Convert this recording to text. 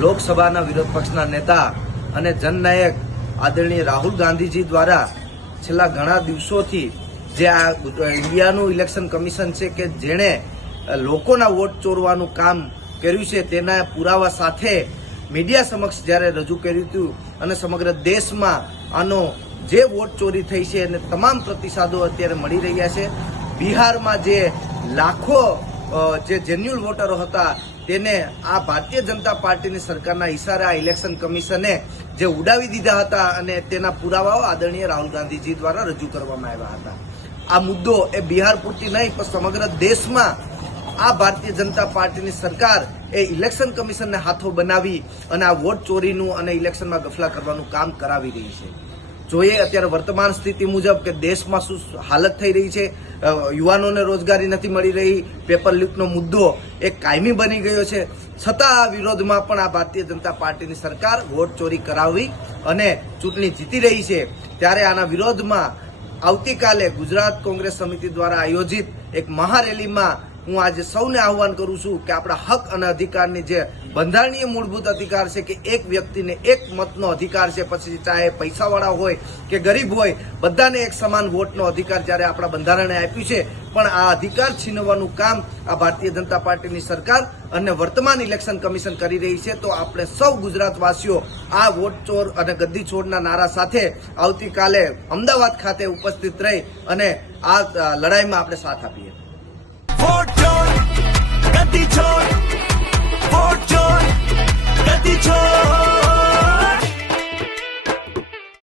લોકસભાના વિરોધ પક્ષના નેતા અને જનનાયક આદરણીય રાહુલ ગાંધીજી દ્વારા છેલ્લા ઘણા દિવસોથી જે આ ઇન્ડિયાનું ઇલેક્શન કમિશન છે કે જેણે લોકોના વોટ ચોરવાનું કામ કર્યું છે તેના પુરાવા સાથે મીડિયા સમક્ષ જ્યારે રજૂ કર્યું હતું અને સમગ્ર દેશમાં આનો જે વોટ ચોરી થઈ છે અને તમામ પ્રતિસાદો અત્યારે મળી રહ્યા છે. બિહારમાં જે લાખો જે જેન્યુઅલ વોટરો હતા તેને આ ભારતીય જનતા પાર્ટીની સરકારના ઇશારે આ ઇલેક્શન કમિશને જે ઉડાવી દીધા હતા અને તેના પુરાવાઓ આદરણીય રાહુલ ગાંધીજી દ્વારા રજૂ કરવામાં આવ્યા હતા. આ મુદ્દો એ બિહાર પૂરતી નહીં પણ સમગ્ર દેશમાં આ ભારતીય જનતા પાર્ટીની સરકાર એ ઇલેક્શન કમિશનને હાથો બનાવી અને આ વોટ ચોરીનું અને ઇલેક્શનમાં ગફલા કરવાનું કામ કરાવી રહી છે. જોઈએ અત્યારે વર્તમાન સ્થિતિ મુજબ કે દેશમાં શું હાલત થઈ રહી છે. યુવાનોને રોજગારી નથી મળી રહી. પેપર લીકનો મુદ્દો એક કાયમી બની ગયો છે. છતાં આ વિરોધમાં પણ આ ભારતીય જનતા પાર્ટીની સરકાર વોટ ચોરી કરાવી અને ચૂંટણી જીતી રહી છે. ત્યારે આના વિરોધમાં આવતીકાલે ગુજરાત કોંગ્રેસ સમિતિ દ્વારા આયોજિત એક મહારેલીમાં હું આજે સૌને આહ્વાન કરું છું કે આપણા હક અને અધિકારની જે બંધારણીય મૂળભૂત અધિકાર છે કે એક વ્યક્તિને એક મતનો અધિકાર છે, પછી ચાહે પૈસાવાળા હોય કે ગરીબ હોય બધાને એક સમાન વોટનો અધિકાર જ્યારે આપણા બંધારણે આપ્યું છે, પણ આ અધિકાર છીનવવાનું કામ આ ભારતીય જનતા પાર્ટીની સરકાર અને વર્તમાન ઇલેક્શન કમિશન કરી રહી છે. તો આપણે સૌ ગુજરાતવાસીઓ આ વોટ ચોર અને ગદ્દી છોડના નારા સાથે આવતીકાલે અમદાવાદ ખાતે ઉપસ્થિત રહી અને આ લડાઈમાં આપણે સાથ આપીએ. वोट चोर गद्दी छोड़, वोट चोर गद्दी छोड़।